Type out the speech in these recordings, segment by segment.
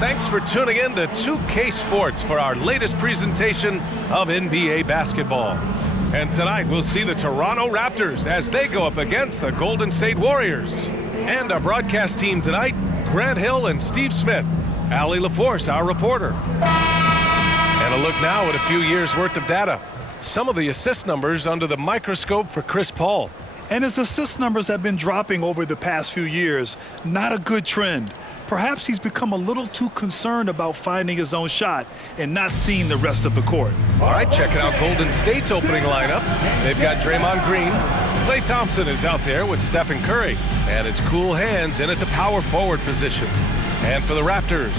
Thanks for tuning in to 2K Sports for our latest presentation of NBA basketball. And tonight we'll see the Toronto Raptors as they go up against the Golden State Warriors. And our broadcast team tonight, Grant Hill and Steve Smith. Allie LaForce, our reporter. And a look now at a few years' worth of data. Some of the assist numbers under the microscope for Chris Paul. And his assist numbers have been dropping over the past few years. Not a good trend. Perhaps he's become a little too concerned about finding his own shot and not seeing the rest of the court. All right, checking out Golden State's opening lineup. They've got Draymond Green. Klay Thompson is out there with Stephen Curry. And it's cool hands in at the power forward position. And for the Raptors,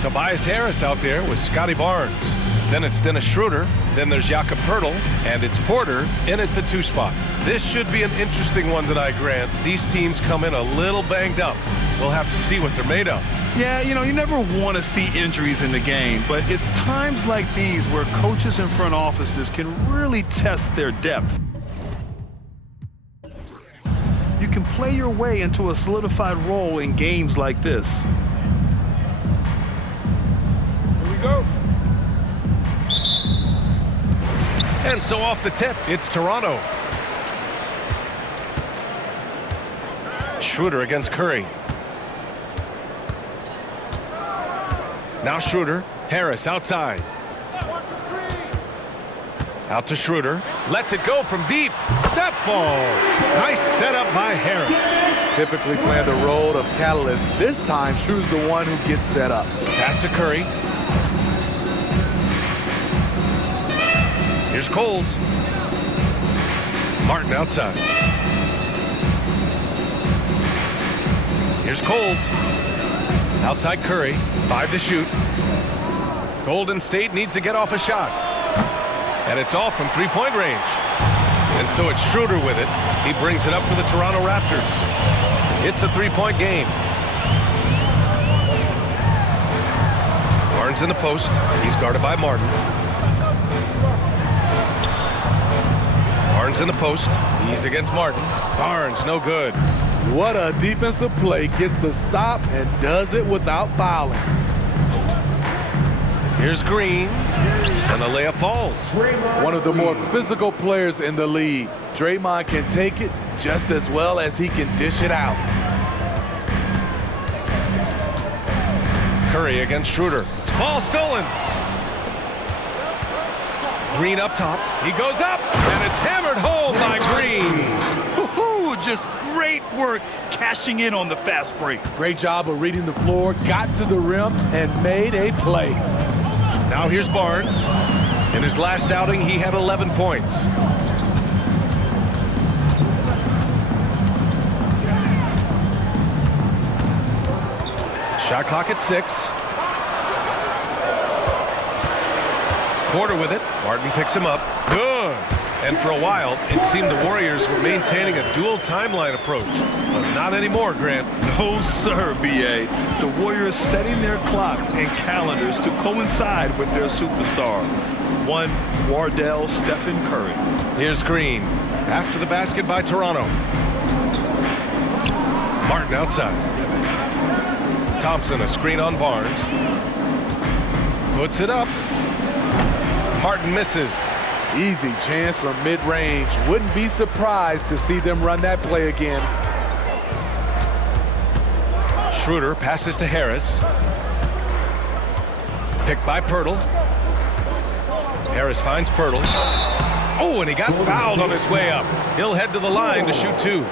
Tobias Harris out there with Scotty Barnes. Then it's Dennis Schroeder. Then there's Jakob Poeltl. And it's Porter in at the 2 spot. This should be an interesting one tonight, Grant. These teams come in a little banged up. We'll have to see what they're made of. Yeah, you never want to see injuries in the game, but it's times like these where coaches and front offices can really test their depth. You can play your way into a solidified role in games like this. Here we go. And so off the tip, it's Toronto. Schroeder against Curry. Now Schroeder. Harris outside. Out to Schroeder. Lets it go from deep. That falls. Nice setup by Harris. Typically playing the role of catalyst. This time, Schroeder's the one who gets set up. Pass to Curry. Here's Coles. Martin outside. Here's Coles. Outside Curry. 5 to shoot. Golden State needs to get off a shot. And it's off from three-point range. And so it's Schroeder with it. He brings it up for the Toronto Raptors. It's a three-point game. Barnes in the post. He's guarded by Martin. Barnes in the post. He's against Martin. Barnes, no good. What a defensive play. Gets the stop and does it without fouling. Here's Green. And the layup falls. One of the more physical players in the league. Draymond can take it just as well as he can dish it out. Curry against Schroeder. Ball stolen. Green up top. He goes up, and it's hammered home by Green. Just great work cashing in on the fast break. Great job of reading the floor, got to the rim, and made a play. Now here's Barnes. In his last outing, he had 11 points. Shot clock at 6. Porter with it. Martin picks him up. Good. And for a while, it seemed the Warriors were maintaining a dual timeline approach. But not anymore, Grant. No, sir, B.A. The Warriors setting their clocks and calendars to coincide with their superstar. One, Wardell Stephen Curry. Here's Green. After the basket by Toronto. Martin outside. Thompson, a screen on Barnes. Puts it up. Martin misses. Easy chance from mid-range. Wouldn't be surprised to see them run that play again. Schroeder passes to Harris. Picked by Poeltl. Harris finds Poeltl. Oh, and he got fouled on his way up. He'll head to the line to shoot 2.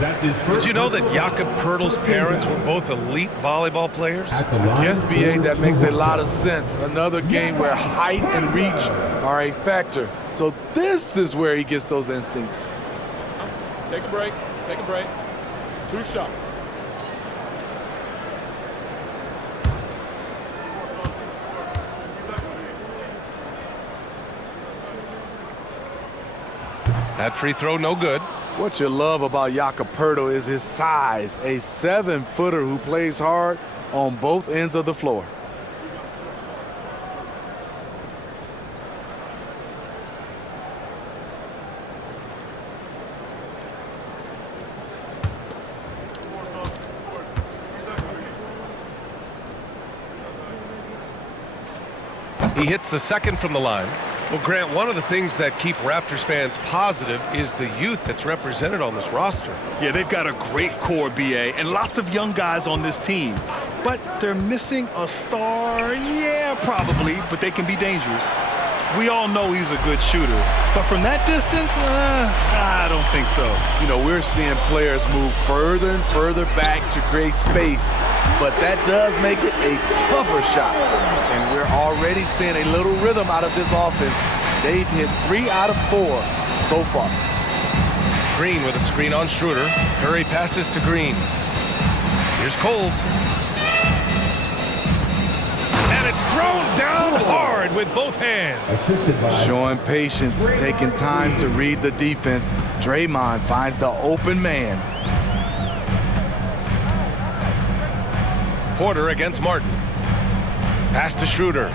Did you know that Jakob Poeltl's parents were both elite volleyball players? Yes, B.A., that makes a lot of sense. Another game where height and reach are a factor. So this is where he gets those instincts. Take a break. Take a break. 2 shots. That free throw, no good. What you love about Jakob Poeltl is his size, a 7-footer who plays hard on both ends of the floor. He hits the second from the line. Well, Grant, one of the things that keep Raptors fans positive is the youth that's represented on this roster. Yeah, they've got a great core, BA, and lots of young guys on this team. But they're missing a star, yeah, probably, but they can be dangerous. We all know he's a good shooter, but from that distance, I don't think so. You know, we're seeing players move further and further back to create space, but that does make it a tougher shot. And we're already seeing a little rhythm out of this offense. They've hit 3 out of 4 so far. Green with a screen on Schroeder. Curry passes to Green. Here's Coles. And it's thrown down hard with both hands. Showing patience, taking time to read the defense. Draymond finds the open man. Porter against Martin. Pass to Schroeder.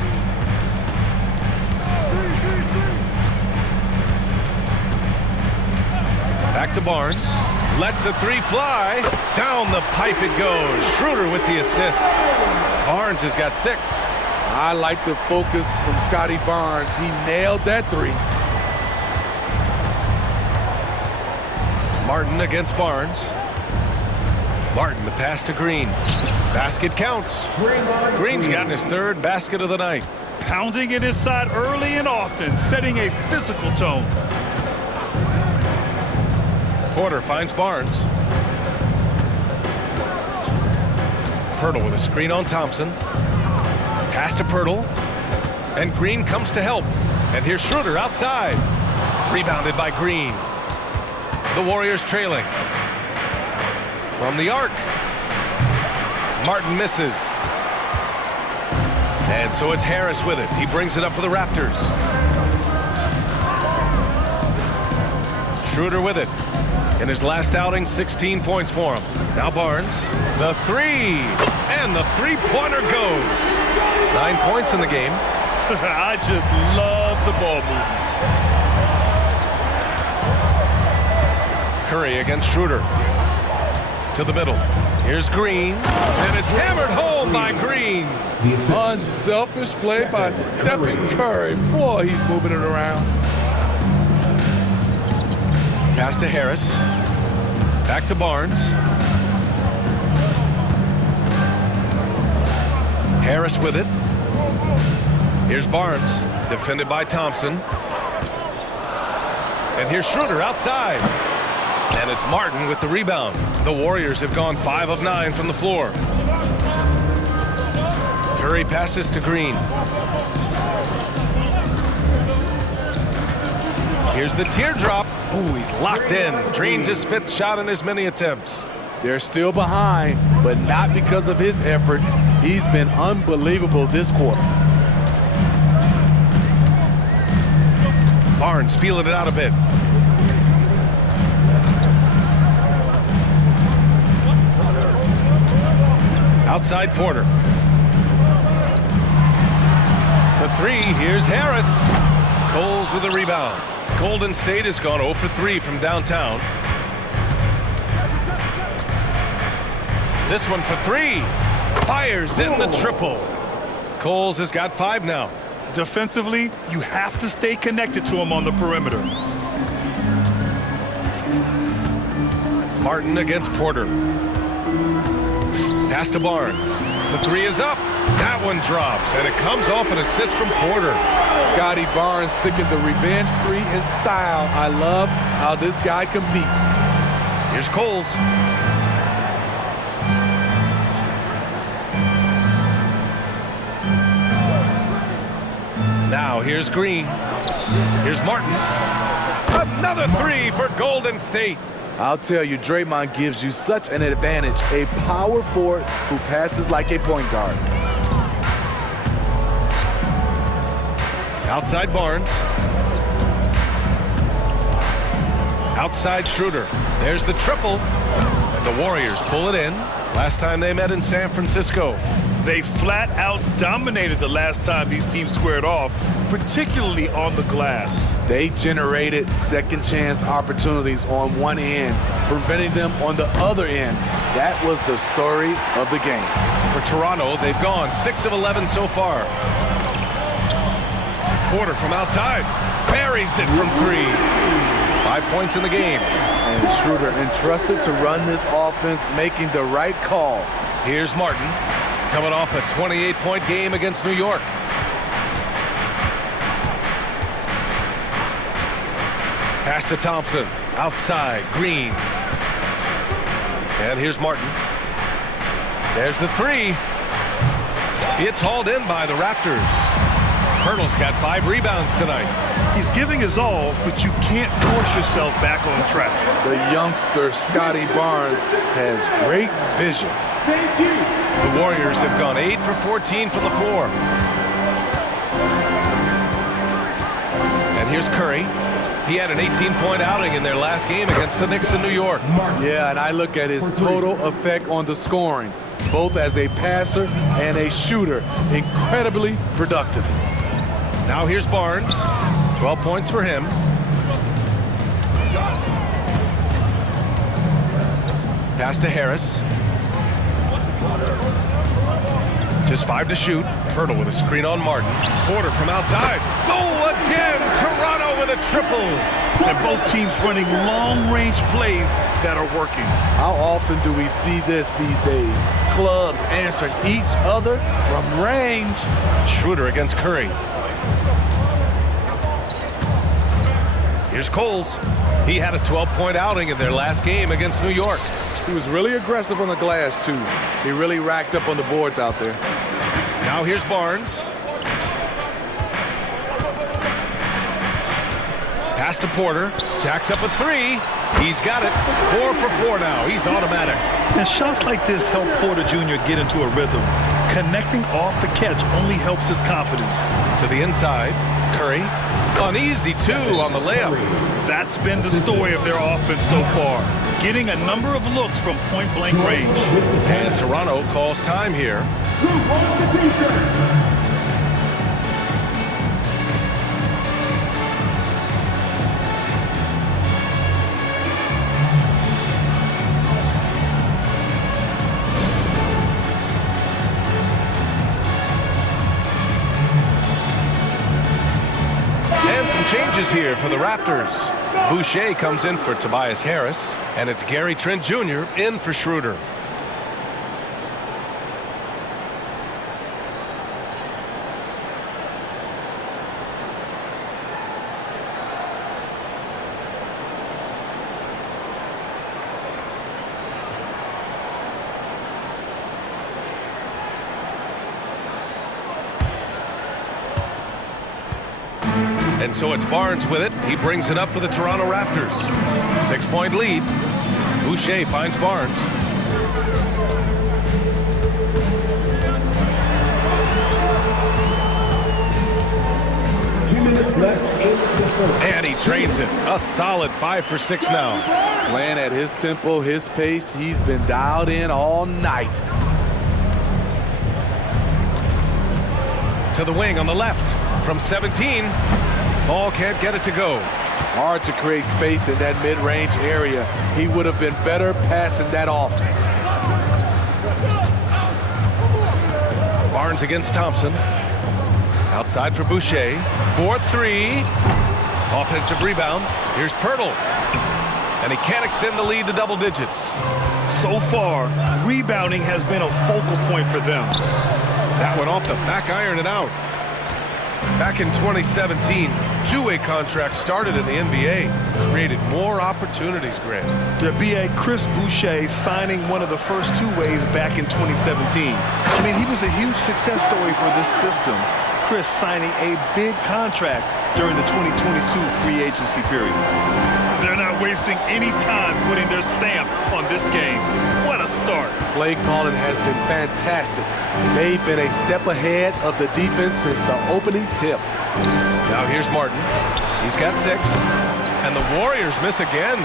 Back to Barnes. Lets the three fly. Down the pipe it goes. Schroeder with the assist. Barnes has got 6. I like the focus from Scotty Barnes. He nailed that 3. Martin against Barnes. Martin, the pass to Green. Basket counts. Green's gotten his 3rd basket of the night. Pounding it inside early and often, setting a physical tone. Porter finds Barnes. Pirtle with a screen on Thompson. Pass to Pirtle. And Green comes to help. And here's Schroeder outside. Rebounded by Green. The Warriors trailing. From the arc. Martin misses. And so it's Harris with it. He brings it up for the Raptors. Schroeder with it. In his last outing, 16 points for him. Now Barnes. The 3. And the three-pointer goes. 9 points in the game. I just love the ball movement. Curry against Schroeder. To the middle. Here's Green. And it's hammered home by Green. Unselfish play by Stephen Curry. Boy, he's moving it around. Pass to Harris. Back to Barnes. Harris with it. Here's Barnes. Defended by Thompson. And here's Schroeder outside. And it's Martin with the rebound. The Warriors have gone 5 of 9 from the floor. Curry passes to Green. Here's the teardrop. Ooh, he's locked in. Drains his 5th shot in as many attempts. They're still behind, but not because of his efforts. He's been unbelievable this quarter. Barnes feeling it out a bit. Outside Porter. For 3, here's Harris. Coles with the rebound. Golden State has gone 0 for 3 from downtown. This one for 3. Fires in the triple. Coles has got 5 now. Defensively, you have to stay connected to him on the perimeter. Martin against Porter. Pass to Barnes. The 3 is up. That one drops, and it comes off an assist from Porter. Scotty Barnes sticking the revenge 3 in style. I love how this guy competes. Here's Coles. Now here's Green. Here's Martin. Another 3 for Golden State. I'll tell you, Draymond gives you such an advantage. A power forward who passes like a point guard. Outside Barnes. Outside Schroeder. There's the triple. The Warriors pull it in. Last time they met in San Francisco. They flat out dominated the last time these teams squared off, particularly on the glass. They generated second chance opportunities on one end, preventing them on the other end. That was the story of the game. For Toronto, they've gone 6 of 11 so far. Porter from outside. Buries it from 3. 5 points in the game. And Schroeder entrusted to run this offense, making the right call. Here's Martin, coming off a 28-point game against New York. Pass to Thompson. Outside, Green. And here's Martin. There's the 3. It's hauled in by the Raptors. Pirtle's got 5 rebounds tonight. He's giving his all, but you can't force yourself back on track. The youngster, Scotty Barnes, has great vision. The Warriors have gone 8 for 14 from the floor. And here's Curry. He had an 18-point outing in their last game against the Knicks in New York. Yeah, and I look at his total effect on the scoring, both as a passer and a shooter. Incredibly productive. Now here's Barnes. 12 points for him. Pass to Harris. Just 5 to shoot. Pirtle with a screen on Martin. Porter from outside. Oh, again! Toronto with a triple. And both teams running long-range plays that are working. How often do we see this these days? Clubs answering each other from range. Schroeder against Curry. Here's Coles. He had a 12-point outing in their last game against New York. He was really aggressive on the glass, too. He really racked up on the boards out there. Now here's Barnes. Pass to Porter. Jacks up a 3. He's got it. 4 for 4 now. He's automatic. And shots like this help Porter Jr. get into a rhythm. Connecting off the catch only helps his confidence. To the inside. Curry. An easy 2 on the layup. That's been the story of their offense so far. Getting a number of looks from point-blank range. And Toronto calls time here. And some changes here for the Raptors. Boucher comes in for Tobias Harris, and it's Gary Trent Jr. in for Schroeder. And so it's Barnes with it. He brings it up for the Toronto Raptors. 6-point lead. Boucher finds Barnes. And he drains it. A solid 5 for 6 now. Playing at his tempo, his pace. He's been dialed in all night. To the wing on the left. From 17. Ball can't get it to go. Hard to create space in that mid-range area. He would have been better passing that off. Barnes against Thompson. Outside for Boucher. 4-3. Offensive rebound. Here's Pirtle. And he can't extend the lead to double digits. So far, rebounding has been a focal point for them. That one off the back iron and out. Back in 2017, two-way contracts started in the NBA. Created more opportunities, Grant. The BA Chris Boucher signing one of the first two-ways back in 2017. I mean, he was a huge success story for this system. Chris signing a big contract during the 2022 free agency period. They're not wasting any time putting their stamp on this game. What a start. Play calling has been fantastic. They've been a step ahead of the defense since the opening tip. Now here's Martin. He's got 6. And the Warriors miss again.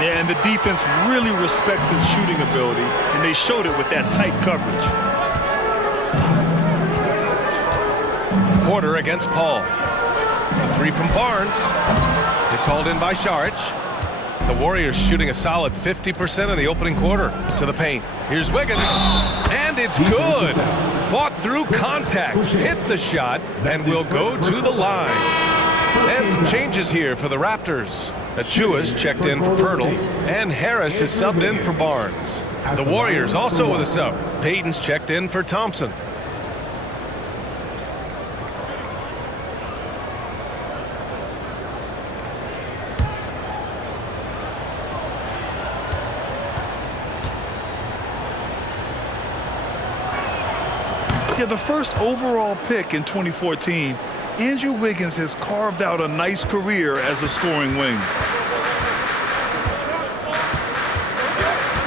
Yeah, and the defense really respects his shooting ability, and they showed it with that tight coverage. Porter against Paul. The 3 from Barnes. It's hauled in by Saric. The Warriors shooting a solid 50% in the opening quarter. To the paint. Here's Wiggins. And it's good. Fought through contact. Hit the shot. And will go to the line. And some changes here for the Raptors. Achua's checked in for Pirtle. And Harris is subbed in for Barnes. The Warriors also with a sub. Payton's checked in for Thompson. Yeah, the first overall pick in 2014, Andrew Wiggins has carved out a nice career as a scoring wing.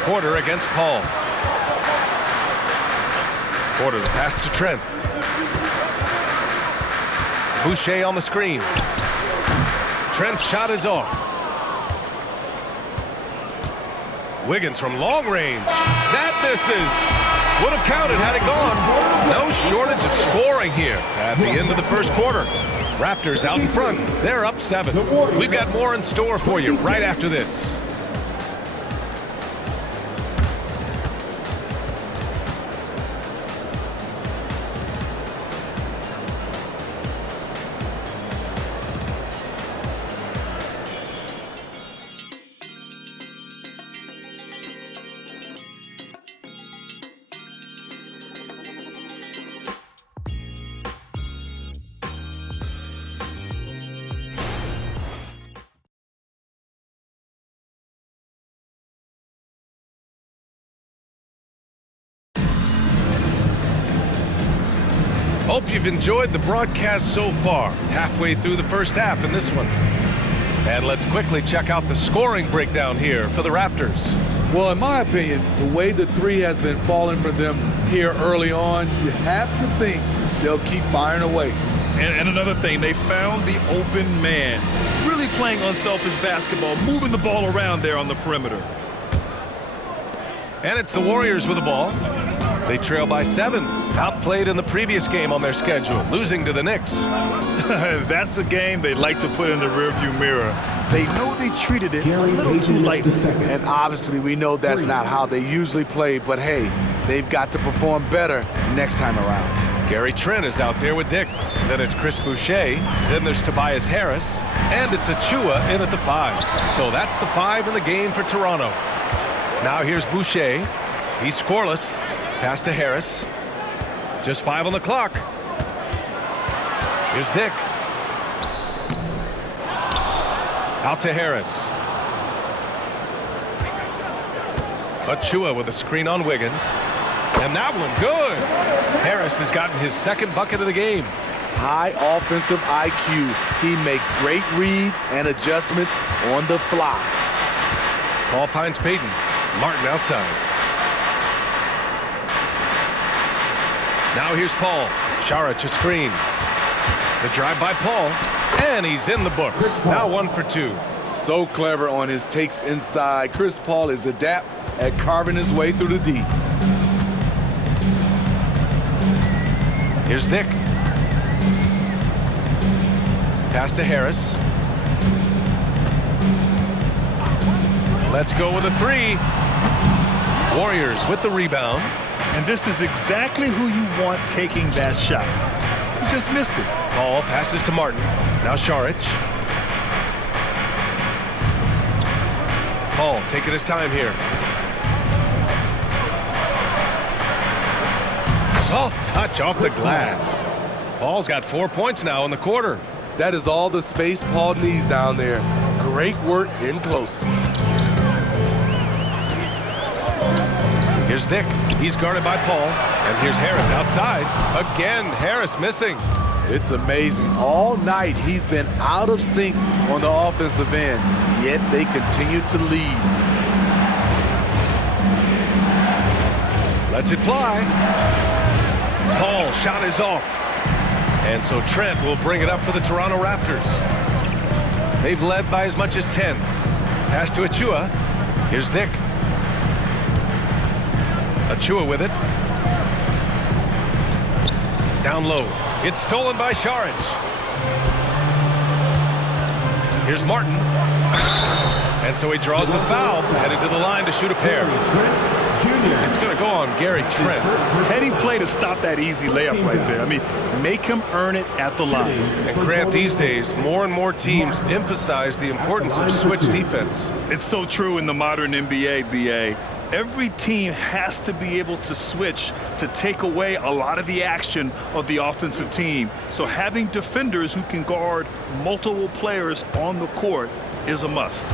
Porter against Paul. Porter the pass to Trent. Boucher on the screen. Trent's shot is off. Wiggins from long range. That misses. Would have counted had it gone. No shortage of scoring here at the end of the first quarter. Raptors out in front. They're up 7. We've got more in store for you right after this. Hope you've enjoyed the broadcast so far. Halfway through the first half in this one. And let's quickly check out the scoring breakdown here for the Raptors. Well, in my opinion, the way the three has been falling for them here early on, you have to think they'll keep firing away. And another thing, they found the open man. Really playing unselfish basketball, moving the ball around there on the perimeter. And it's the Warriors with the ball. They trail by 7. Outplayed in the previous game on their schedule, losing to the Knicks. That's a game they'd like to put in the rearview mirror. They know they treated it a little too lightly. And obviously we know that's not how they usually play, but hey, they've got to perform better next time around. Gary Trent is out there with Dick. Then it's Chris Boucher. Then there's Tobias Harris. And it's Achua in at the 5. So that's the 5 in the game for Toronto. Now here's Boucher. He's scoreless. Pass to Harris. Just 5 on the clock. Here's Dick. Out to Harris. Achua with a screen on Wiggins. And that one good. Harris has gotten his second bucket of the game. High offensive IQ. He makes great reads and adjustments on the fly. Ball finds Payton. Martin outside. Now here's Paul. Saric a screen. The drive by Paul. And he's in the books. Now 1 for 2. So clever on his takes inside. Chris Paul is adept at carving his way through the D. Here's Dick. Pass to Harris. Let's go with a 3. Warriors with the rebound. And this is exactly who you want taking that shot. He just missed it. Paul passes to Martin. Now Saric. Paul taking his time here. Soft touch off the glass. Paul's got 4 points now in the quarter. That is all the space Paul needs down there. Great work in close. Here's Dick. He's guarded by Paul. And here's Harris outside. Again, Harris missing. It's amazing. All night he's been out of sync on the offensive end, yet they continue to lead. Lets it fly. Paul shot is off. And so Trent will bring it up for the Toronto Raptors. They've led by as much as 10. Pass to Achua. Here's Dick. Achua with it. Down low. It's stolen by Saric. Here's Martin. And so he draws the foul, headed to the line to shoot a pair. It's going to go on Gary Trent. Heady play to stop that easy layup right there. I mean, make him earn it at the line. And Grant, these days, more and more teams emphasize the importance of switch defense. It's so true in the modern NBA, BA. Every team has to be able to switch to take away a lot of the action of the offensive team. So having defenders who can guard multiple players on the court is a must.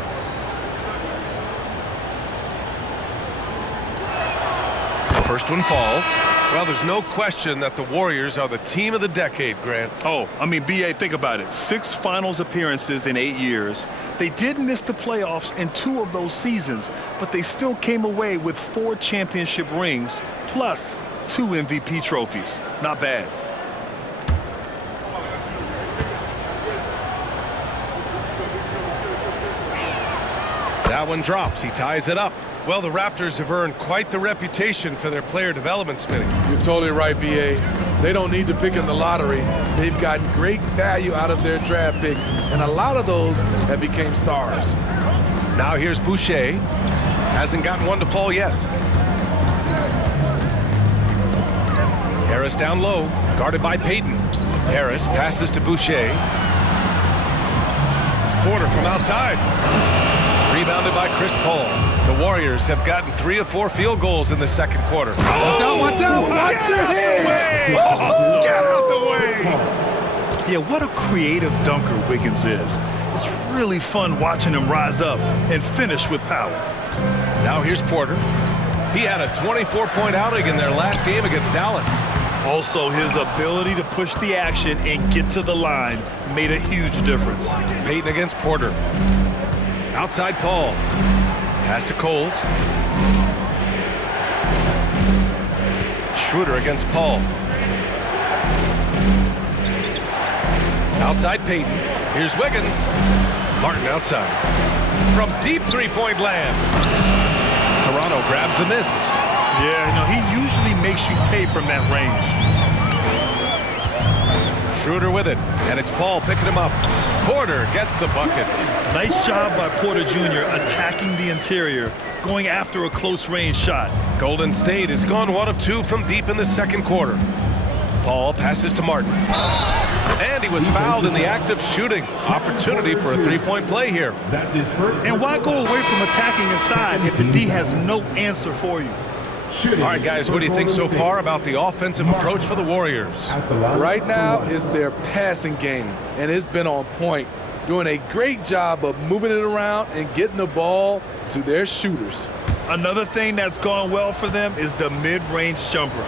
The first one falls. Well, there's no question that the Warriors are the team of the decade, Grant. Oh, I mean, BA, think about it. 6 finals appearances in 8 years. They did miss the playoffs in 2 of those seasons, but they still came away with 4 championship rings plus 2 MVP trophies. Not bad. That one drops. He ties it up. Well, the Raptors have earned quite the reputation for their player development spinning. You're totally right, B.A. They don't need to pick in the lottery. They've gotten great value out of their draft picks, and a lot of those have become stars. Now here's Boucher. Hasn't gotten one to fall yet. Harris down low, guarded by Payton. Harris passes to Boucher. Porter from outside. Rebounded by Chris Paul. The Warriors have gotten 3 of 4 field goals in the second quarter. Watch out, watch out, watch your head! Get out the way! Yeah, what a creative dunker Wiggins is. It's really fun watching him rise up and finish with power. Now here's Porter. He had a 24-point outing in their last game against Dallas. Also, his ability to push the action and get to the line made a huge difference. Payton against Porter. Outside Paul. Pass to Coles. Schroeder against Paul. Outside Payton. Here's Wiggins. Martin outside. From deep three-point land. Toronto grabs the miss. Yeah, no, he usually makes you pay from that range. Schroeder with it, and it's Paul picking him up. Porter gets the bucket. Nice job by Porter Jr. attacking the interior, going after a close-range shot. Golden State has gone 1 of 2 from deep in the second quarter. Paul passes to Martin. And he was fouled in the act of shooting. Opportunity for a three-point play here. And why go away from attacking inside if the D has no answer for you? All right, guys, what do you think so far about the offensive approach for the Warriors? Right now, it's their passing game, and it's been on point. Doing a great job of moving it around and getting the ball to their shooters. Another thing that's gone well for them is the mid-range jumper.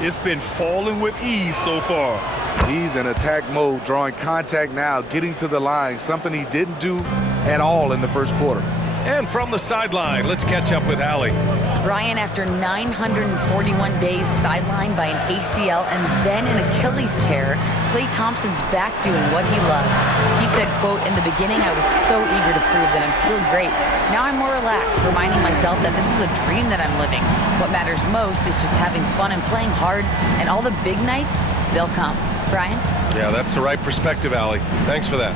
It's been falling with ease so far. He's in attack mode, drawing contact now, getting to the line, something he didn't do at all in the first quarter. And from the sideline, let's catch up with Allie. Brian, after 941 days sidelined by an ACL and then an Achilles tear, Klay Thompson's back doing what he loves. He said, quote, "In the beginning, I was so eager to prove that I'm still great. Now I'm more relaxed, reminding myself that this is a dream that I'm living. What matters most is just having fun and playing hard, and all the big nights, they'll come." Brian? Yeah, that's the right perspective, Allie. Thanks for that.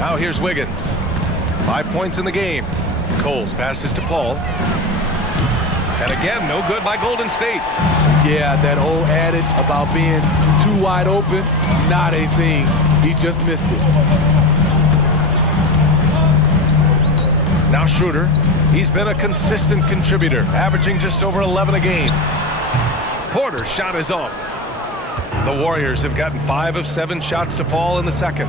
Now here's Wiggins. 5 points in the game. Coles passes to Paul. And again, no good by Golden State. Yeah, that old adage about being too wide open, not a thing. He just missed it. Now Schroeder. He's been a consistent contributor, averaging just over 11 a game. Porter's shot is off. The Warriors have gotten 5 of 7 shots to fall in the second.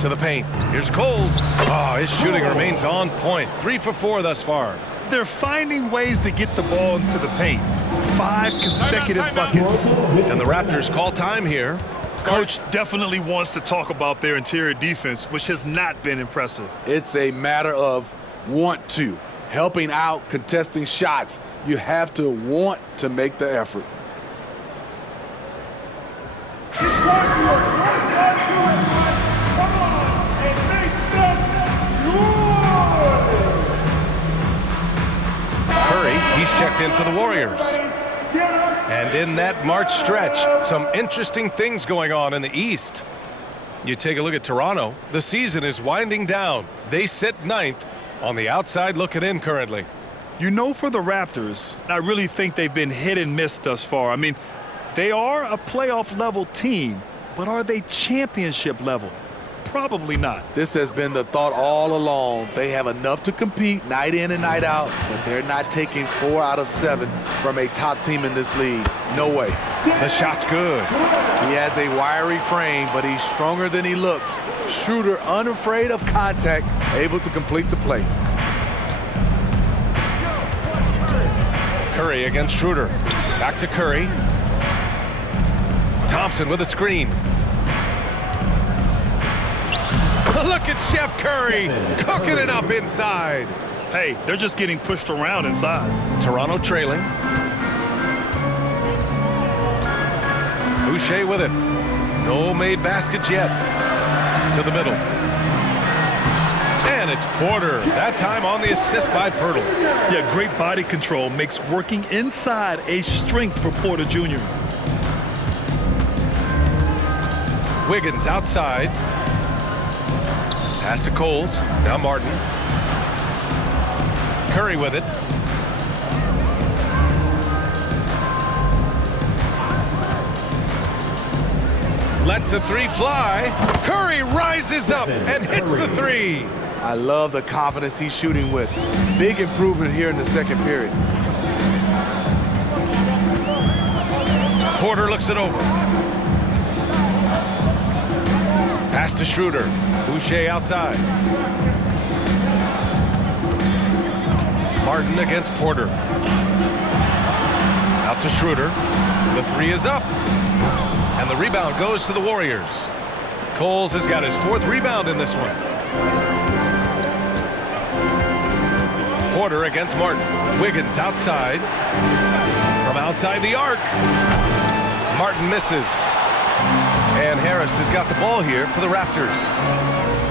To the paint. Here's Coles. Oh, his shooting remains on point. 3 for 4 thus far. They're finding ways to get the ball into the paint. 5 consecutive buckets. And the Raptors call time here. Coach definitely wants to talk about their interior defense, which has not been impressive. It's a matter of want to. Helping out, contesting shots. You have to want to make the effort. He's checked in for the Warriors. And in that March stretch, some interesting things going on in the East. You take a look at Toronto. The season is winding down. They sit 9th on the outside looking in currently. You know, for the Raptors, I really think they've been hit and miss thus far. I mean, they are a playoff-level team, but are they championship level? Probably not. This has been the thought all along. They have enough to compete night in and night out, but they're not taking 4 out of 7 from a top team in this league. No way. The shot's good. He has a wiry frame, but he's stronger than he looks. Schroeder, unafraid of contact, able to complete the play. Curry against Schroeder. Back to Curry. Thompson with a screen. Look at Chef Curry cooking it up inside. Hey, they're just getting pushed around inside. Toronto trailing. Boucher with it. No made baskets yet. To the middle. And it's Porter. That time on the assist by Pirtle. Yeah, great body control makes working inside a strength for Porter Jr. Wiggins outside. Pass to Coles. Now Martin. Curry with it. Lets the three fly. Curry rises up and hits the three. I love the confidence he's shooting with. Big improvement here in the second period. Porter looks it over. Pass to Schroeder. Boucher outside. Martin against Porter. Out to Schroeder. The three is up. And the rebound goes to the Warriors. Coles has got his 4th rebound in this one. Porter against Martin. Wiggins outside. From outside the arc. Martin misses. And Harris has got the ball here for the Raptors.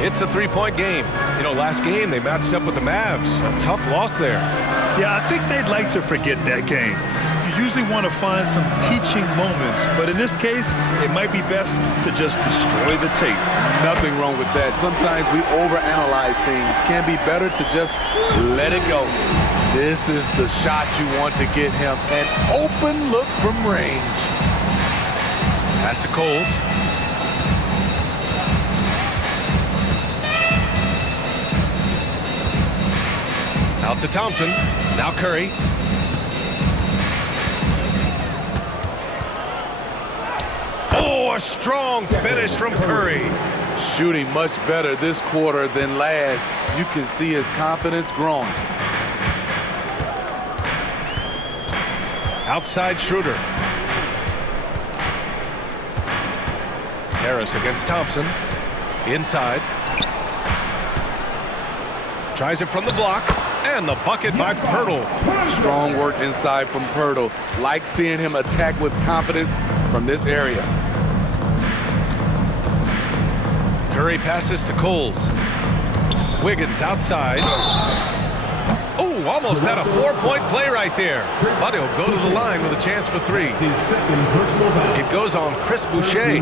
It's a 3-point game. You know, last game they matched up with the Mavs. A tough loss there. Yeah, I think they'd like to forget that game. You usually want to find some teaching moments, but in this case, it might be best to just destroy the tape. Nothing wrong with that. Sometimes we overanalyze things. Can be better to just let it go. This is the shot you want to get him. An open look from range. Pass to Coles. Out to Thompson. Now Curry. Oh, a strong finish from Curry. Shooting much better this quarter than last. You can see his confidence growing. Outside Schroeder. Harris against Thompson. Inside. Tries it from the block. And the bucket by Pirtle. Strong work inside from Pirtle. Like seeing him attack with confidence from this area. Curry passes to Coles. Wiggins outside. Oh, almost had a 4-point play right there. But he'll go to the line with a chance for 3. It goes on Chris Boucher.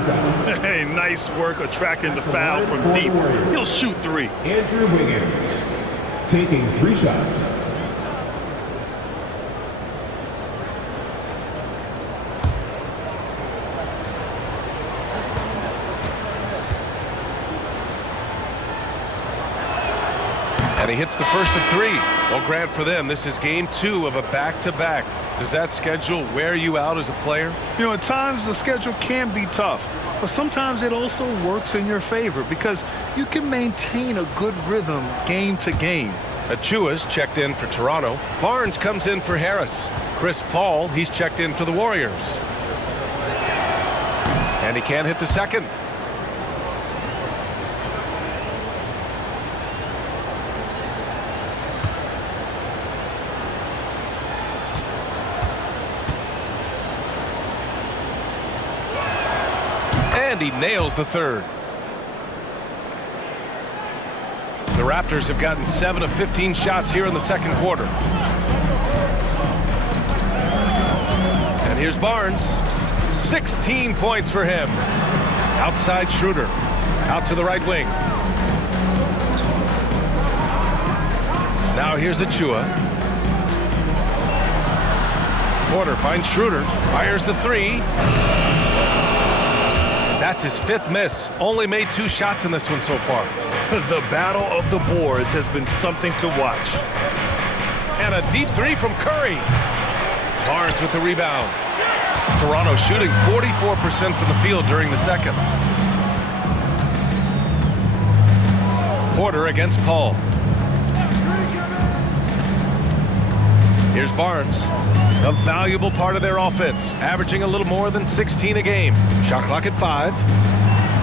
Hey, nice work attracting the foul from deep. He'll shoot 3. Andrew Wiggins taking 3 shots. And he hits the first of 3. Well, Grant, for them, this is game 2 of a back-to-back. Does that schedule wear you out as a player? You know, at times the schedule can be tough, but sometimes it also works in your favor because you can maintain a good rhythm game to game. Achua's checked in for Toronto. Barnes comes in for Harris. Chris Paul, he's checked in for the Warriors. And he can't hit the second. And he nails the third. The Raptors have gotten 7 of 15 shots here in the second quarter. And here's Barnes. 16 points for him. Outside Schroeder. Out to the right wing. Now here's Achua. Porter finds Schroeder. Fires the three. That's his 5th miss. Only made 2 shots in this one so far. The battle of the boards has been something to watch. And a deep 3 from Curry. Barnes with the rebound. Toronto shooting 44% from the field during the second. Porter against Paul. Here's Barnes, a valuable part of their offense, averaging a little more than 16 a game. Shot clock at 5.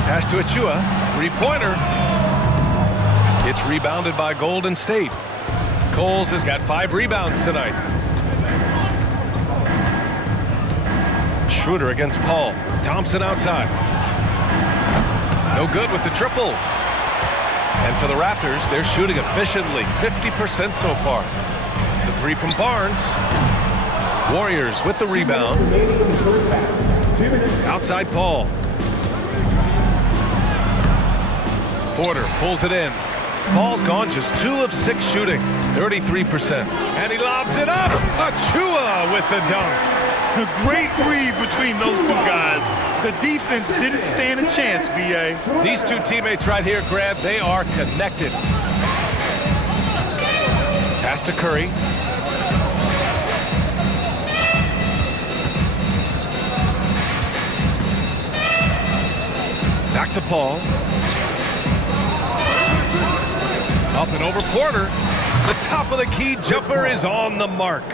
Pass to Achua. 3-pointer. It's rebounded by Golden State. Coles has got 5 rebounds tonight. Schroeder against Paul. Thompson outside. No good with the triple. And for the Raptors, they're shooting efficiently, 50% so far. The 3 from Barnes. Warriors with the rebound. Outside Paul. Porter pulls it in. Paul's gone just 2 of 6 shooting, 33%. And he lobs it up. Achua with the dunk. A great read between those 2 guys. The defense didn't stand a chance, B.A. These 2 teammates right here, Grant, they are connected. Pass to Curry. Back to Paul. Up and over Porter. The top of the key jumper is on the mark.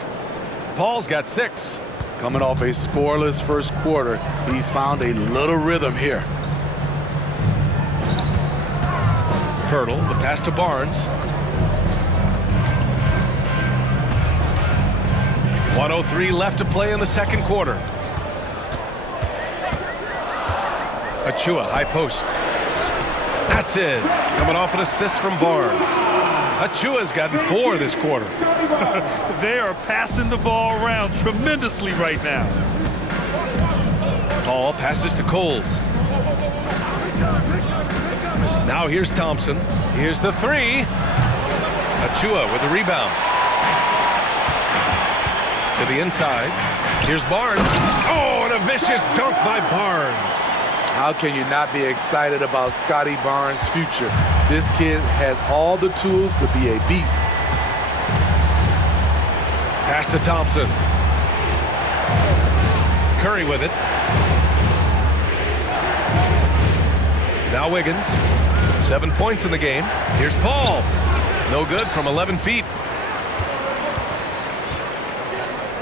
Paul's got 6. Coming off a scoreless first quarter, he's found a little rhythm here. Hurdle, the pass to Barnes. 1:03 left to play in the second quarter. Achua, high post. That's it. Coming off an assist from Barnes. Achua's gotten 4 this quarter. They are passing the ball around tremendously right now. Paul passes to Coles. Now here's Thompson. Here's the 3. Achua with a rebound. To the inside. Here's Barnes. Oh, and a vicious dunk by Barnes. How can you not be excited about Scotty Barnes' future? This kid has all the tools to be a beast. Pass to Thompson. Curry with it. Now Wiggins. 7 points in the game. Here's Paul. No good from 11 feet.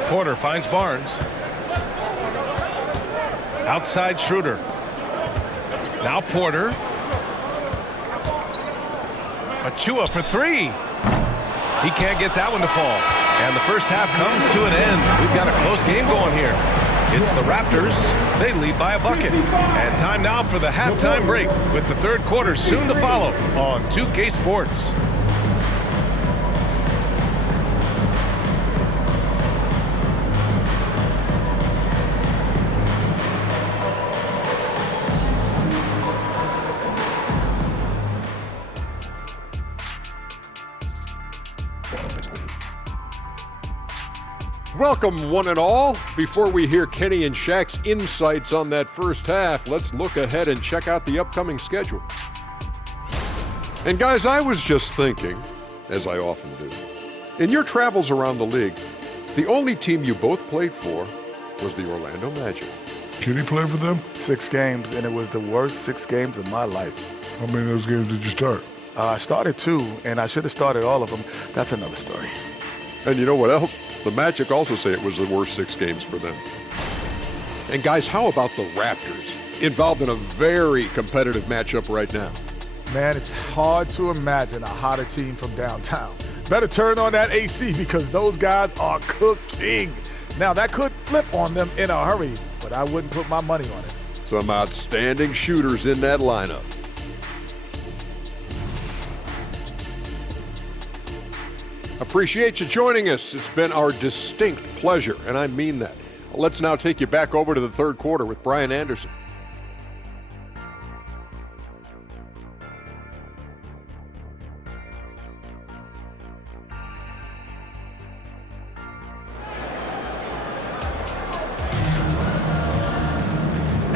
Porter finds Barnes. Outside Schroeder. Now Porter. Achua for 3. He can't get that one to fall. And the first half comes to an end. We've got a close game going here. It's the Raptors. They lead by a bucket. And time now for the halftime break with the third quarter soon to follow on 2K Sports. Welcome, one and all. Before we hear Kenny and Shaq's insights on that first half, let's look ahead and check out the upcoming schedule. And guys, I was just thinking, as I often do, in your travels around the league, the only team you both played for was the Orlando Magic. Kenny played for them? 6 games, and it was the worst 6 games of my life. How many of those games did you start? I started 2, and I should have started all of them. That's another story. And you know what else? The Magic also say it was the worst 6 games for them. And guys, how about the Raptors? Involved in a very competitive matchup right now. Man, it's hard to imagine a hotter team from downtown. Better turn on that AC because those guys are cooking. Now, that could flip on them in a hurry, but I wouldn't put my money on it. Some outstanding shooters in that lineup. Appreciate you joining us. It's been our distinct pleasure, and I mean that. Let's now take you back over to the third quarter with Brian Anderson.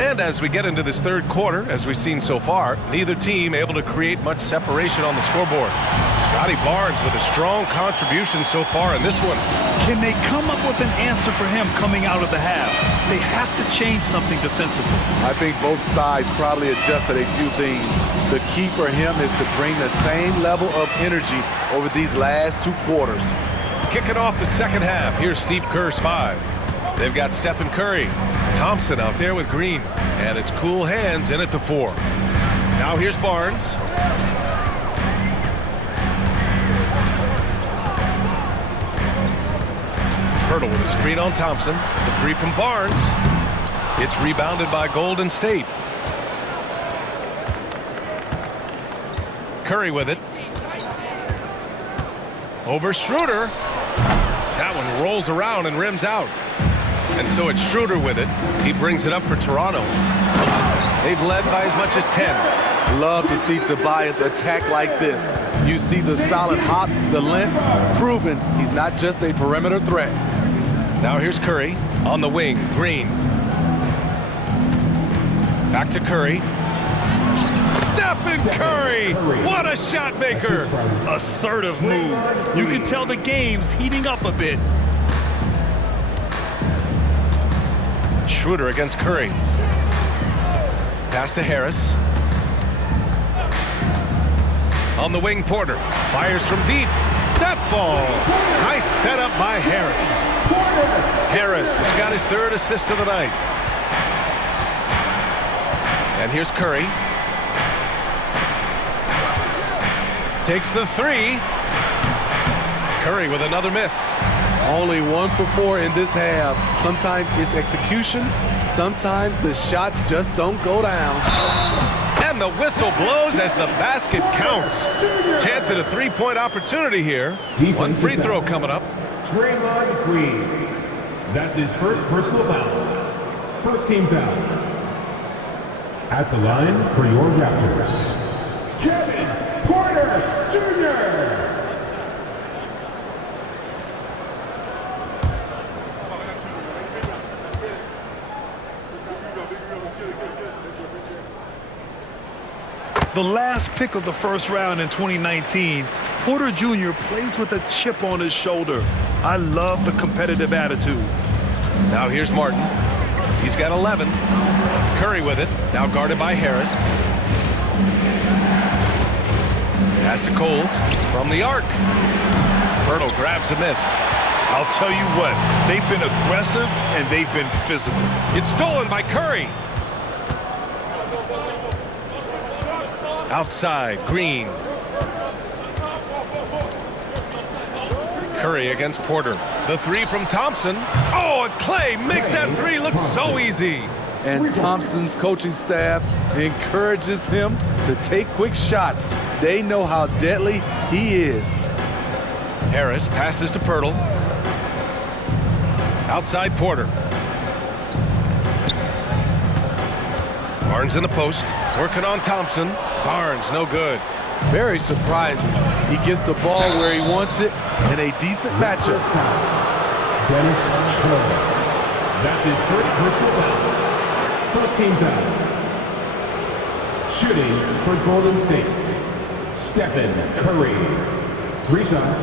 And as we get into this third quarter, as we've seen so far, neither team able to create much separation on the scoreboard. Scotty Barnes with a strong contribution so far in this one. Can they come up with an answer for him coming out of the half? They have to change something defensively. I think both sides probably adjusted a few things. The key for him is to bring the same level of energy over these last 2 quarters. Kicking off the second half, here's Steve Kerr's 5. They've got Stephen Curry, Thompson out there with Green, and it's cool hands in at the 4. Now here's Barnes. Hurdle with a screen on Thompson. The 3 from Barnes. It's rebounded by Golden State. Curry with it. Over Schroeder. That one rolls around and rims out. And so it's Schroeder with it. He brings it up for Toronto. They've led by as much as 10. Love to see Tobias attack like this. You see the solid hops, the length, proving he's not just a perimeter threat. Now here's Curry on the wing. Green. Back to Curry. Stephen Curry! What a shot maker! Assertive move. You can tell the game's heating up a bit. Schroeder against Curry. Pass to Harris. On the wing, Porter. Fires from deep. That falls. Nice setup by Harris. Harris has got his 3rd assist of the night. And here's Curry. Takes the 3. Curry with another miss. Only 1 for 4 in this half. Sometimes it's execution. Sometimes the shots just don't go down. And the whistle blows as the basket counts. Chance at a 3-point opportunity here. One free throw coming up. Draymond Green. That's his first personal foul. First team foul. At the line for your Raptors, Kevin Porter Jr. The last pick of the first round in 2019, Porter Jr. plays with a chip on his shoulder. I love the competitive attitude. Now here's Martin. He's got 11. Curry with it. Now guarded by Harris. Pass to Coles from the arc. Hurdle grabs a miss. I'll tell you what, they've been aggressive and they've been physical. It's stolen by Curry. Outside, Green. Curry against Porter. The 3 from Thompson. Oh, and Clay makes that 3 look so easy. And Thompson's coaching staff encourages him to take quick shots. They know how deadly he is. Harris passes to Pirtle. Outside Porter. Barnes in the post, working on Thompson. Barnes, no good. Very surprising. He gets the ball where he wants it in a decent matchup. Dennis Schroeder. That's his first personal foul. First team foul. Shooting for Golden State, Stephen Curry. 3 shots.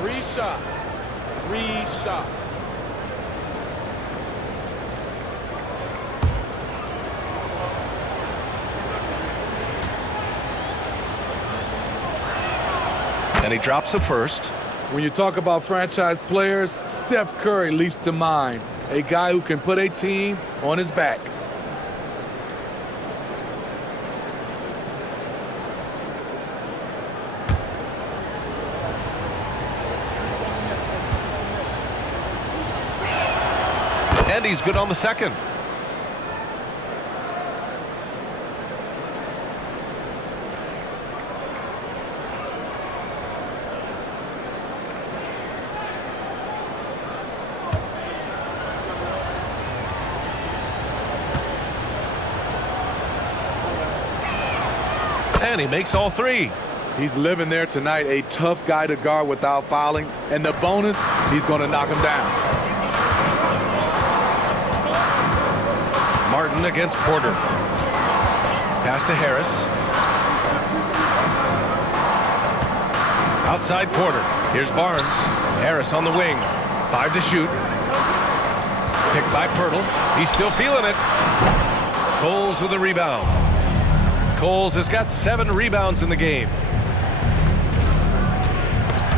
3 shots. 3 shots. And he drops the first. When you talk about franchise players, Steph Curry leaps to mind. A guy who can put a team on his back. And he's good on the second. And he makes all 3. He's living there tonight, a tough guy to guard without fouling. And the bonus, he's going to knock him down. Martin against Porter. Pass to Harris. Outside Porter. Here's Barnes. Harris on the wing. 5 to shoot. Picked by Pirtle. He's still feeling it. Coles with a rebound. Coles has got 7 rebounds in the game.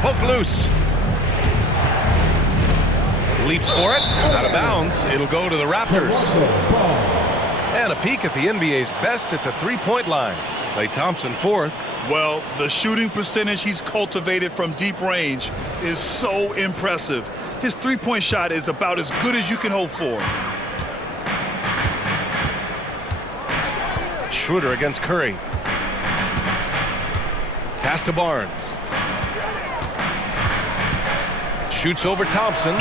Poke loose. Leaps for it. Out of bounds. It'll go to the Raptors. And a peek at the NBA's best at the three-point line. Klay Thompson fourth. Well, the shooting percentage he's cultivated from deep range is so impressive. His three-point shot is about as good as you can hope for. Schroeder against Curry. Pass to Barnes. Shoots over Thompson.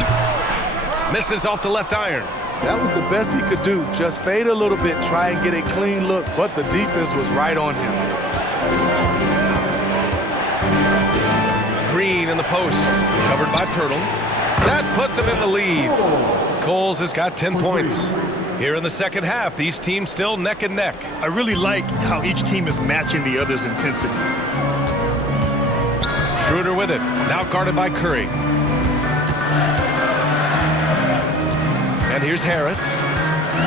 Misses off the left iron. That was the best he could do. Just fade a little bit, try and get a clean look, but the defense was right on him. Green in the post. Covered by Pirtle. That puts him in the lead. Coles has got 10 points. Here in the second half, these teams still neck and neck. I really like how each team is matching the other's intensity. Schroeder with it. Now guarded by Curry. And here's Harris.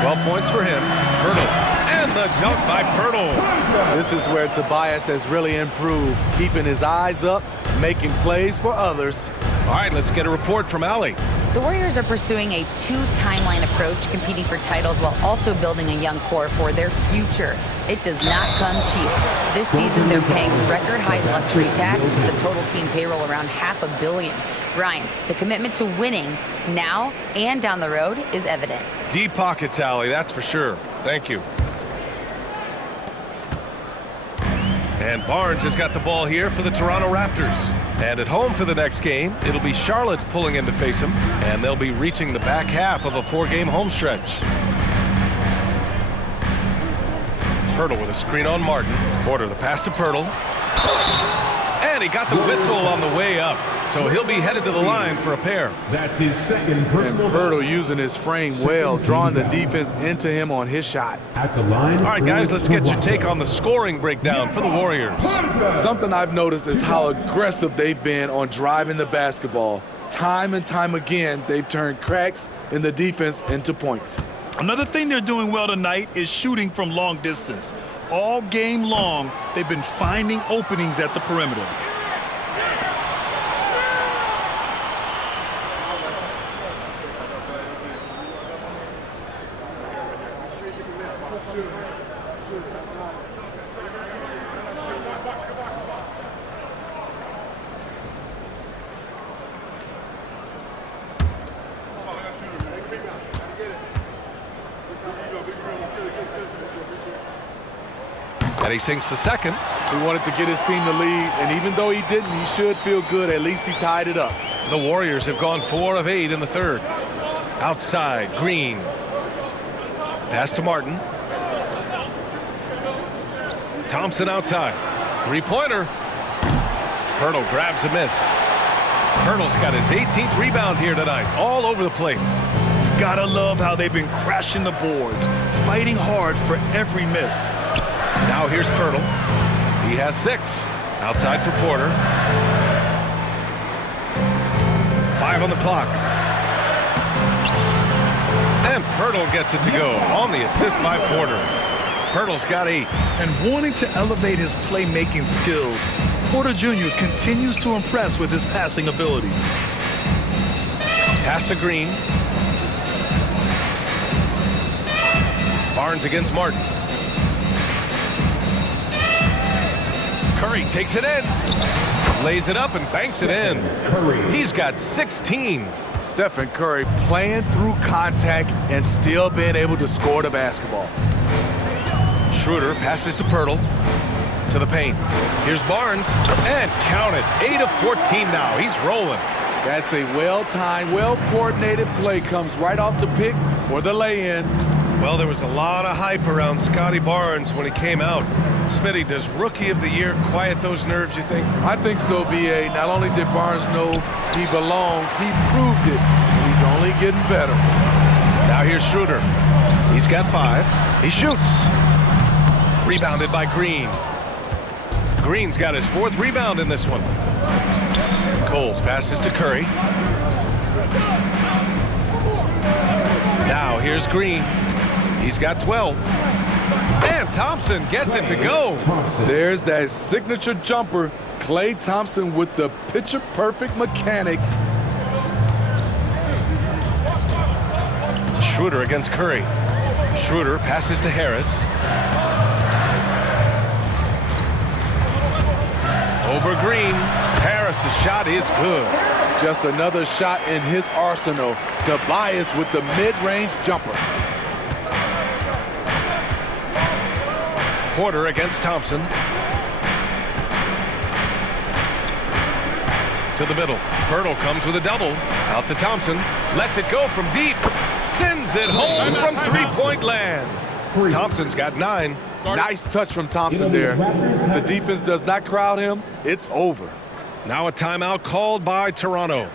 12 points for him. Pirtle. And the dunk by Pirtle. This is where Tobias has really improved, keeping his eyes up, making plays for others. All right, let's get a report from Allie. The Warriors are pursuing a 2-timeline approach, competing for titles while also building a young core for their future. It does not come cheap. This season, they're paying record-high luxury tax with a total team payroll around $500 million. Brian, the commitment to winning now and down the road is evident. Deep pockets, Allie, that's for sure. Thank you. And Barnes has got the ball here for the Toronto Raptors. And at home for the next game, it'll be Charlotte pulling in to face him, and they'll be reaching the back half of a 4-game home stretch. Pirtle with a screen on Martin. Porter the pass to Pirtle. And he got the whistle on the way up, so he'll be headed to the line for a pair. That's his second personal And Pirtle using his frame well, drawing the defense into him on his shot. at the line. All right, guys, let's get your take on the scoring breakdown for the Warriors. Something I've noticed is how aggressive they've been on driving the basketball. Time and time again, they've turned cracks in the defense into points. Another thing they're doing well tonight is shooting from long distance. All game long, they've been finding openings at the perimeter. And he sinks the second. He wanted to get his team the lead, and even though he didn't, he should feel good. At least he tied it up. The Warriors have gone 4 of 8 in the third. Outside, Green. Pass to Martin. Thompson outside. Three-pointer. Pirtle grabs a miss. Pirtle's got his 18th rebound here tonight, all over the place. Gotta love how they've been crashing the boards, fighting hard for every miss. Now here's Pirtle. He has 6. Outside for Porter. 5 on the clock. And Pirtle gets it to go on the assist by Porter. Pirtle's got 8. And wanting to elevate his playmaking skills, Porter Jr. continues to impress with his passing ability. Pass to Green. Barnes against Martin. Curry takes it in. Lays it up and banks it in. He's got 16. Stephen Curry playing through contact and still being able to score the basketball. Schroeder passes to Pirtle. To the paint. Here's Barnes. And count it. 8 of 14 now. He's rolling. That's a well-timed, well-coordinated play. Comes right off the pick for the lay-in. Well, there was a lot of hype around Scotty Barnes when he came out. Smitty, does Rookie of the Year quiet those nerves, you think? I think so, B.A. Not only did Barnes know he belonged, he proved it. He's only getting better. Now here's Schroeder. He's got 5. He shoots. Rebounded by Green. Green's got his 4th rebound in this one. Coles passes to Curry. Now here's Green. He's got 12. And Thompson gets it to go. There's that signature jumper. Klay Thompson with the picture-perfect mechanics. Schroeder against Curry. Schroeder passes to Harris. Over Green. Harris's shot is good. Just another shot in his arsenal. Tobias with the mid-range jumper. Porter against Thompson. To the middle. Pirtle comes with a double. Out to Thompson. Lets it go from deep. Sends it home from three-point land. Thompson's got 9. Nice touch from Thompson there. If the defense does not crowd him, it's over. Now a timeout called by Toronto. You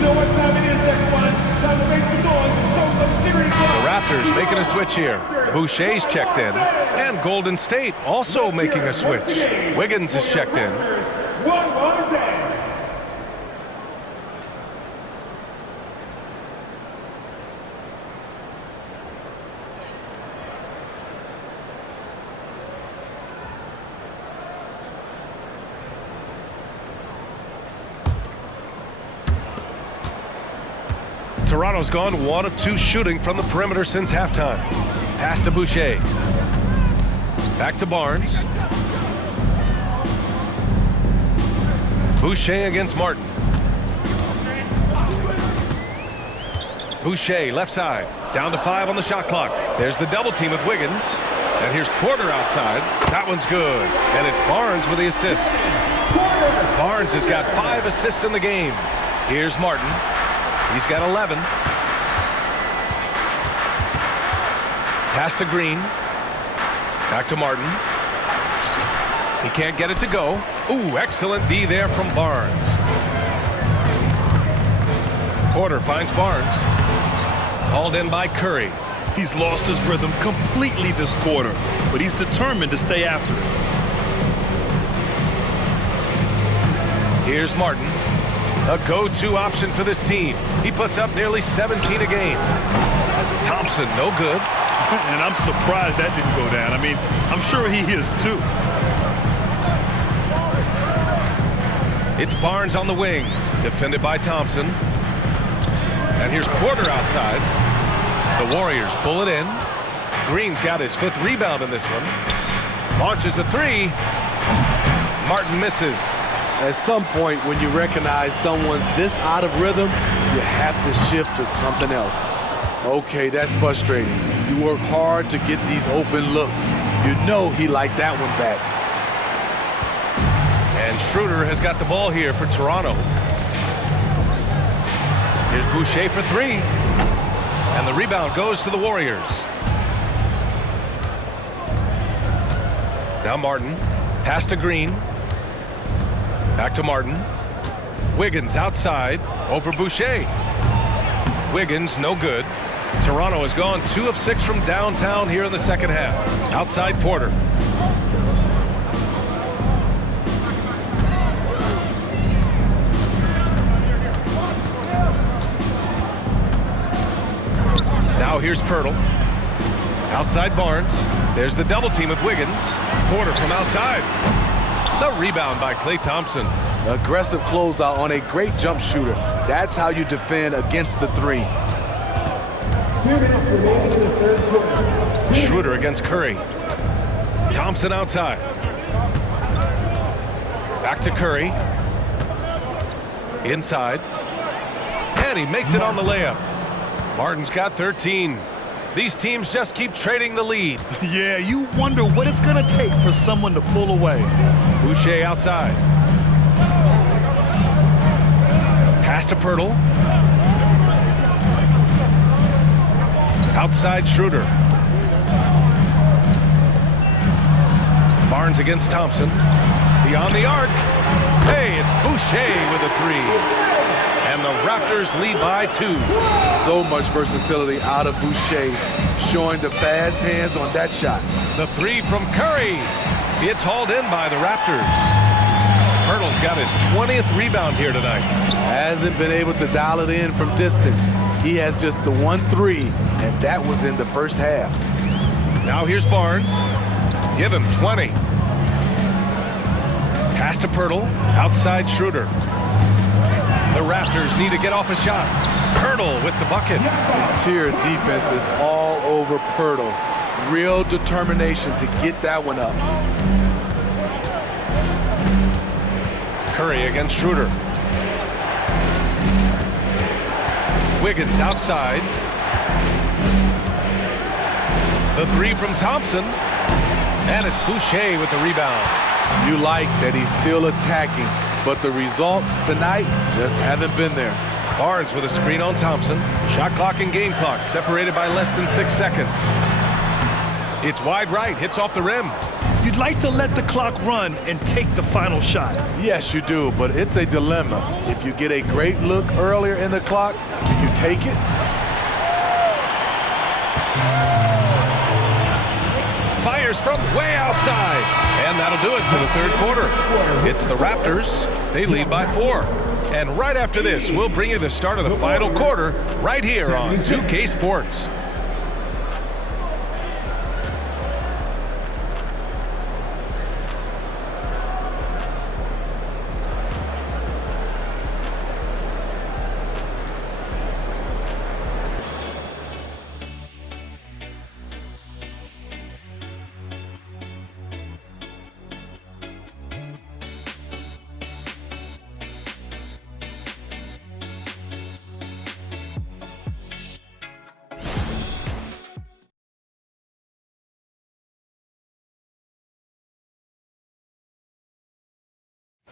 know what time it is, everyone? Time to make some noise and show some serious love. The Raptors making a switch here. Boucher's checked in. And Golden State also making a switch. Wiggins is checked in. One on his head. Toronto's gone 1 of 2 shooting from the perimeter since halftime. Pass to Boucher. Back to Barnes. Boucher against Martin. Boucher left side. Down to 5 on the shot clock. There's the double team with Wiggins. And here's Porter outside. That one's good. And it's Barnes with the assist. Barnes has got 5 assists in the game. Here's Martin. He's got 11. Pass to Green. Back to Martin. He can't get it to go. Ooh, excellent D there from Barnes. Porter finds Barnes. Hauled in by Curry. He's lost his rhythm completely this quarter, but he's determined to stay after it. Here's Martin. A go-to option for this team. He puts up nearly 17 a game. Thompson, no good. And I'm surprised that didn't go down. I mean, I'm sure he is too. It's Barnes on the wing. Defended by Thompson. And here's Porter outside. The Warriors pull it in. Green's got his 5th rebound in this one. Launches a 3. Martin misses. At some point, when you recognize someone's this out of rhythm, you have to shift to something else. Okay, that's frustrating. You work hard to get these open looks. You know he liked that one back. And Schroeder has got the ball here for Toronto. Here's Boucher for 3. And the rebound goes to the Warriors. Now Martin. Pass to Green. Back to Martin. Wiggins outside. Over Boucher. Wiggins, no good. Toronto has gone 2 of 6 from downtown here in the second half. Outside Porter. Now here's Pirtle. Outside Barnes. There's the double team with Wiggins. Porter from outside. The rebound by Klay Thompson. Aggressive closeout on a great jump shooter. That's how you defend against the 3. Schroeder against Curry. Thompson outside. Back to Curry. Inside. And he makes it on the layup. Martin's got 13. These teams just keep trading the lead. Yeah, you wonder what it's going to take for someone to pull away. Boucher outside. Pass to Pirtle. Outside Schroeder. Barnes against Thompson. Beyond the arc. Hey, it's Boucher with a 3. And the Raptors lead by 2. So much versatility out of Boucher, showing the fast hands on that shot. The 3 from Curry. It's hauled in by the Raptors. Pirtle's got his 20th rebound here tonight. Hasn't been able to dial it in from distance. He has just the 1 3, and that was in the first half. Now here's Barnes. Give him 20. Pass to Pirtle. Outside Schroeder. The Raptors need to get off a shot. Pirtle with the bucket. Interior defense is all over Pirtle. Real determination to get that one up. Curry against Schroeder. Wiggins outside. The 3 from Thompson. And it's Boucher with the rebound. You like that he's still attacking, but the results tonight just haven't been there. Barnes with a screen on Thompson. Shot clock and game clock separated by less than 6 seconds. It's wide right, hits off the rim. You'd like to let the clock run and take the final shot. Yes, you do, but it's a dilemma. If you get a great look earlier in the clock, do you take it? Fires from way outside. And that'll do it for the third quarter. It's the Raptors. They lead by 4. And right after this, we'll bring you the start of the final quarter right here on 2K Sports.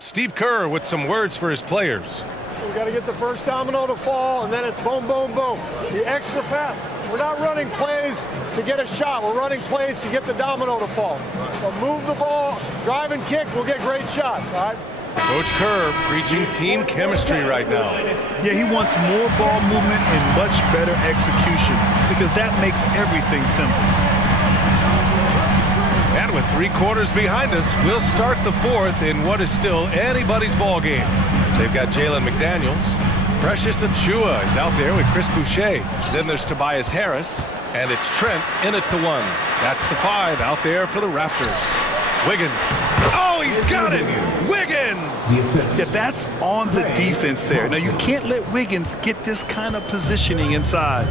Steve Kerr with some words for his players. We got to get the first domino to fall, and then it's boom, boom, boom. The extra pass. We're not running plays to get a shot. We're running plays to get the domino to fall. So move the ball, drive and kick, we'll get great shots, all right? Coach Kerr preaching team chemistry right now. Yeah, he wants more ball movement and much better execution because that makes everything simple. And with 3 quarters behind us, we'll start the fourth in what is still anybody's ball game. They've got Jalen McDaniels. Precious Achiuwa is out there with Chris Boucher. Then there's Tobias Harris. And it's Trent in at the 1. That's the 5 out there for the Raptors. Wiggins. Oh, he's got it! Wiggins! Yeah, that's on the defense there. Now, you can't let Wiggins get this kind of positioning inside.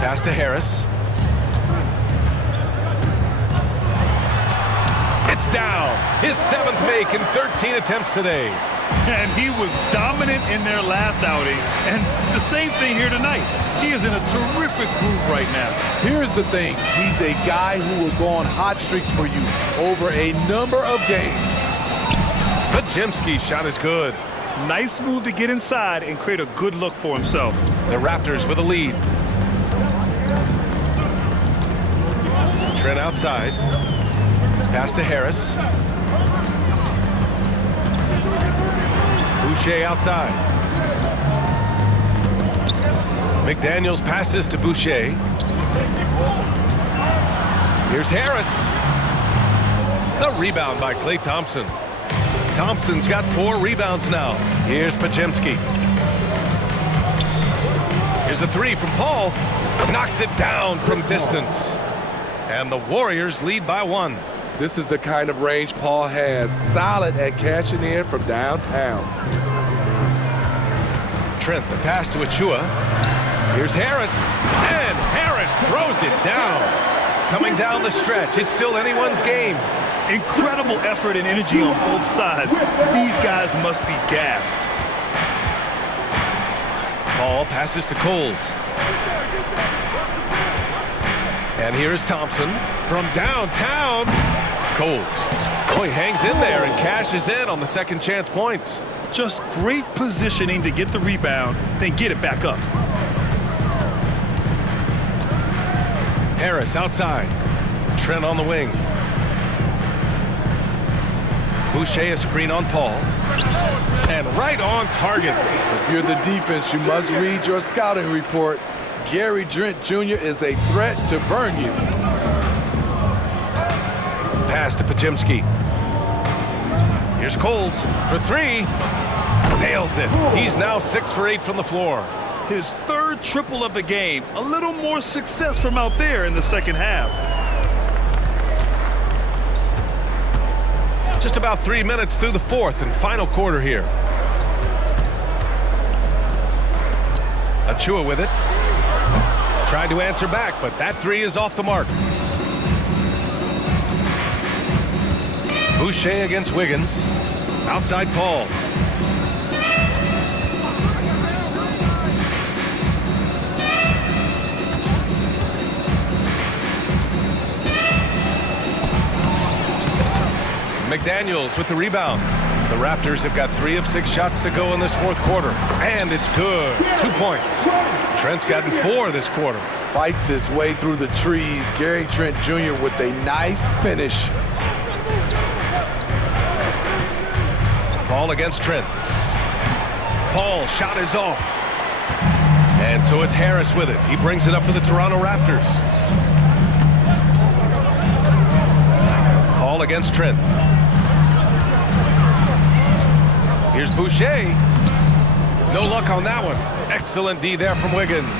Pass to Harris. It's down. His 7th make in 13 attempts today. And he was dominant in their last outing. And the same thing here tonight. He is in a terrific groove right now. Here's the thing. He's a guy who will go on hot streaks for you over a number of games. Pajemski's shot is good. Nice move to get inside and create a good look for himself. The Raptors with a lead. Trent outside. Pass to Harris. Boucher outside. McDaniels passes to Boucher. Here's Harris. The rebound by Klay Thompson. Thompson's got 4 rebounds now. Here's Pajemski. Here's a 3 from Paul. Knocks it down from distance. And the Warriors lead by 1. This is the kind of range Paul has. Solid at cashing in from downtown. Trent, the pass to Achiuwa. Here's Harris. And Harris throws it down. Coming down the stretch. It's still anyone's game. Incredible effort and energy on both sides. These guys must be gassed. Paul passes to Coles. And here's Thompson from downtown. Coles. Oh, he hangs in there and cashes in on the second chance points. Just great positioning to get the rebound, then get it back up. Harris outside. Trent on the wing. Boucher a screen on Paul. And right on target. If you're the defense, you must read your scouting report. Gary Trent Jr. is a threat to burn you. Pass to Pajemski. Here's Coles for three. Nails it. He's now 6 for 8 from the floor. His third triple of the game. A little more success from out there in the second half. Just about 3 minutes through the fourth and final quarter here. Achua with it. Tried to answer back, but that three is off the mark. Boucher against Wiggins. Outside Paul. McDaniels with the rebound. The Raptors have got 3 of 6 shots to go in this fourth quarter. And it's good. 2 points. Trent's gotten 4 this quarter. Fights his way through the trees. Gary Trent Jr. with a nice finish. Paul against Trent. Paul shot is off. And so it's Harris with it. He brings it up for the Toronto Raptors. Paul against Trent. Here's Boucher. No luck on that one. Excellent D there from Wiggins.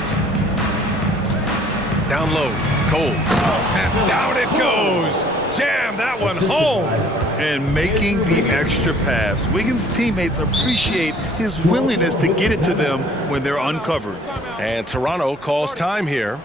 Down low. Coles. And down it goes. Jam that one home. And making the extra pass. Wiggins' teammates appreciate his willingness to get it to them when they're uncovered. And Toronto calls time here.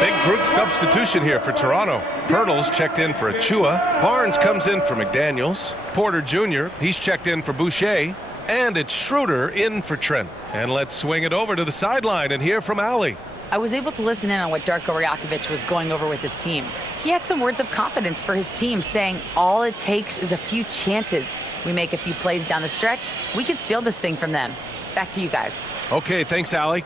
Big group substitution here for Toronto. Pirtle's checked in for Achua. Barnes comes in for McDaniels. Porter Jr., he's checked in for Boucher. And it's Schroeder in for Trent. And let's swing it over to the sideline and hear from Allie. I was able to listen in on what Darko Rakovic was going over with his team. He had some words of confidence for his team, saying all it takes is a few chances. We make a few plays down the stretch, we can steal this thing from them. Back to you guys. Okay, thanks, Allie.